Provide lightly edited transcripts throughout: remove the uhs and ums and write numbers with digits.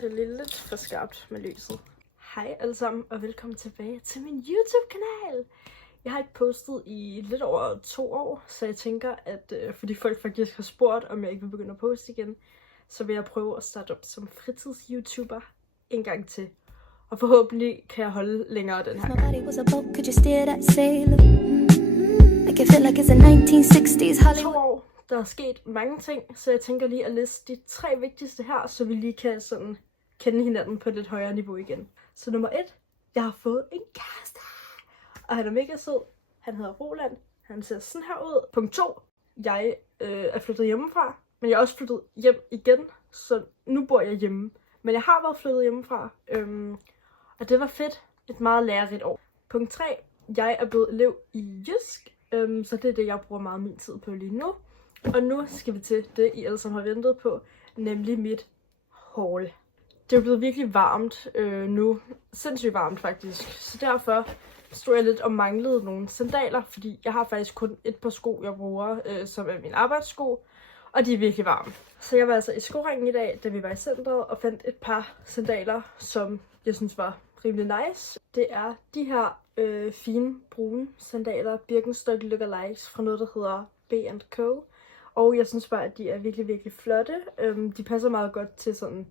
Det er lige lidt for skarpt med lyset. Hej alle sammen, og velkommen tilbage til min YouTube-kanal. Jeg har ikke postet i lidt over 2 år, så jeg tænker, at fordi folk faktisk har spurgt, om jeg ikke vil begynde at poste igen, så vil jeg prøve at starte op som fritids-YouTuber en gang til. Og forhåbentlig kan jeg holde længere den her gang. 2 år, der er sket mange ting, så jeg tænker lige at liste de 3 vigtigste her, så vi lige kan sådan kende hinanden på et lidt højere niveau igen. Så nummer 1, jeg har fået en kæreste, og han er mega sød. Han hedder Roland. Han ser sådan her ud. Punkt 2, jeg er flyttet hjemmefra, men jeg er også flyttet hjem igen, så nu bor jeg hjemme. Men jeg har været flyttet hjemmefra, og det var fedt. Et meget lærerigt år. Punkt 3, jeg er blevet elev i Jysk, så det er det, jeg bruger meget min tid på lige nu. Og nu skal vi til det, I alle sammen har ventet på, nemlig mit haul. Det er blevet virkelig varmt nu. Sindssygt varmt faktisk. Så derfor stod jeg lidt og manglede nogle sandaler, fordi jeg har faktisk kun et par sko, jeg bruger, som er mine arbejdssko. Og de er virkelig varme. Så jeg var altså i skoringen i dag, da vi var i centret, og fandt et par sandaler, som jeg synes var rimelig nice. Det er de her fine brune sandaler, Birkenstock Lookalikes fra noget, der hedder B&Co. Og jeg synes bare, at de er virkelig, virkelig flotte. De passer meget godt til sådan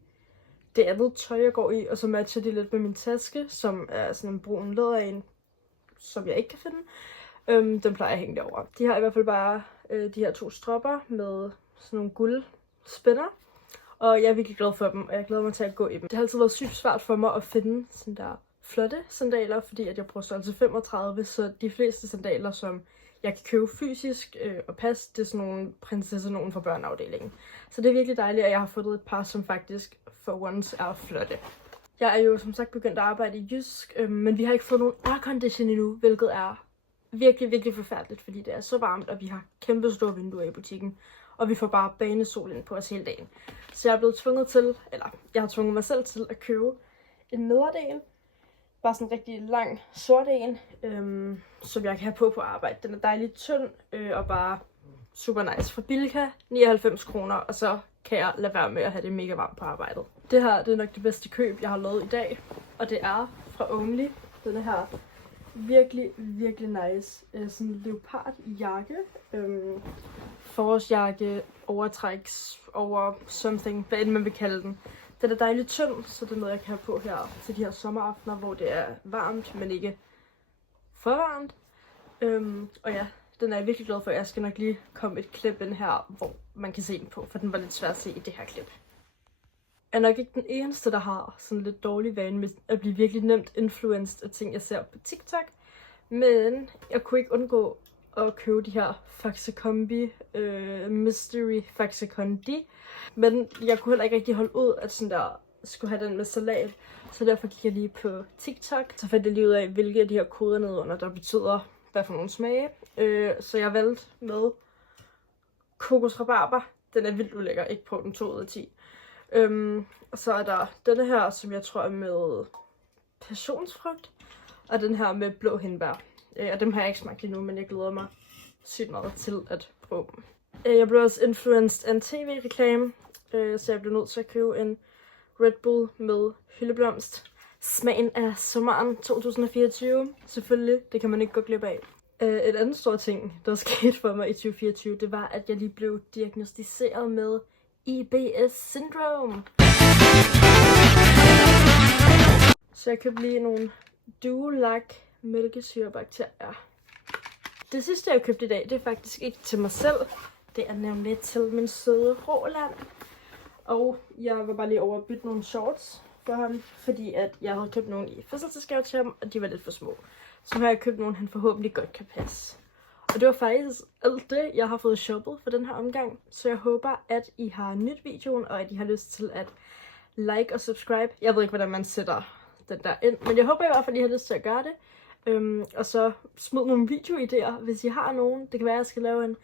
det andet tøj, jeg går i, og så matcher de lidt med min taske, som er sådan en brun læder en, som jeg ikke kan finde. Den plejer jeg at hænge derovre. De har i hvert fald bare de her 2 stropper med sådan nogle guldspænder. Og jeg er virkelig glad for dem, og jeg glæder mig til at gå i dem. Det har altid været sygt svært for mig at finde sådan der flotte sandaler, fordi at jeg bruger størrelse 35, så de fleste sandaler, som jeg kan købe fysisk og passe, det er sådan nogle prinsesse, nogen fra børneafdelingen. Så det er virkelig dejligt, at jeg har fundet et par, som faktisk for once er flotte. Jeg er jo som sagt begyndt at arbejde i Jysk, men vi har ikke fået nogen aircondition endnu, hvilket er virkelig, virkelig forfærdeligt, fordi det er så varmt, og vi har kæmpe store vinduer i butikken, og vi får bare banesol ind på os hele dagen. Så jeg er blevet tvunget til, eller jeg har tvunget mig selv til at købe en nederdel. Bare sådan en rigtig lang sort en, som jeg kan have på arbejde. Den er dejligt tynd og bare super nice. Fra Bilka, 99 kroner, og så kan jeg lade være med at have det mega varmt på arbejdet. Det her det er nok det bedste køb, jeg har lavet i dag, og det er fra Only. Denne her virkelig, virkelig nice. Sådan en leopardjakke, forårsjakke, overtræks over something, hvad end man vil kalde den. Den er dejligt tynd, så det er noget, jeg kan have på her til de her sommeraftener, hvor det er varmt, men ikke for varmt. Og ja, den er jeg virkelig glad for. Jeg skal nok lige komme et klip ind her, hvor man kan se den på, for den var lidt svær at se i det her klip. Jeg er nok ikke den eneste, der har sådan lidt dårlig vane med at blive virkelig nemt influenced af ting, jeg ser på TikTok. Men jeg kunne ikke undgå at købe de her Faxe Kondi, Mystery Faxe Kondi. Men jeg kunne heller ikke rigtig holde ud, at sådan der skulle have den med salat. Så derfor gik jeg lige på TikTok. Så fandt jeg lige ud af, hvilke af de her koder nedenunder, der betyder, hvad for nogle smage. Så jeg valgte med kokosrabarber. Den er vildt ulækker, ikke på den 2 ud af 10. Og så er der denne her, som jeg tror er med passionsfrugt. Og den her med blå hindbær. Og dem har jeg ikke smagt endnu, men jeg glæder mig sygt meget til at prøve dem. Jeg blev også influenced af en tv-reklame, så jeg blev nødt til at købe en Red Bull med hyldeblomst. Smagen af sommeren 2024, selvfølgelig. Det kan man ikke gå glip af. Et andet stort ting, der skete for mig i 2024, det var, at jeg lige blev diagnosticeret med IBS-syndrom. Så jeg købte lige nogle Duolac mælkesyrebakterier. Det sidste, jeg købte i dag, det er faktisk ikke til mig selv. Det er nemlig til min søde Roland. Og jeg var bare lige over at bytte nogle shorts for ham, fordi at jeg havde købt nogle i fødselsdagsgave til ham, og de var lidt for små. Så har jeg købt nogle, han forhåbentlig godt kan passe. Og det var faktisk alt det, jeg har fået shoppet for den her omgang. Så jeg håber, at I har nyt videoen, og at I har lyst til at like og subscribe. Jeg ved ikke, hvordan man sætter den der ind, men jeg håber i hvert fald, at I har lyst til at gøre det. Og så smid nogle videoidéer, hvis I har nogen. Det kan være, at jeg skal lave en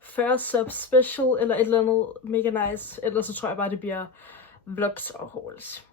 40 sub special eller et eller andet mega nice. Ellers så tror jeg bare, det bliver vlogs og hauls.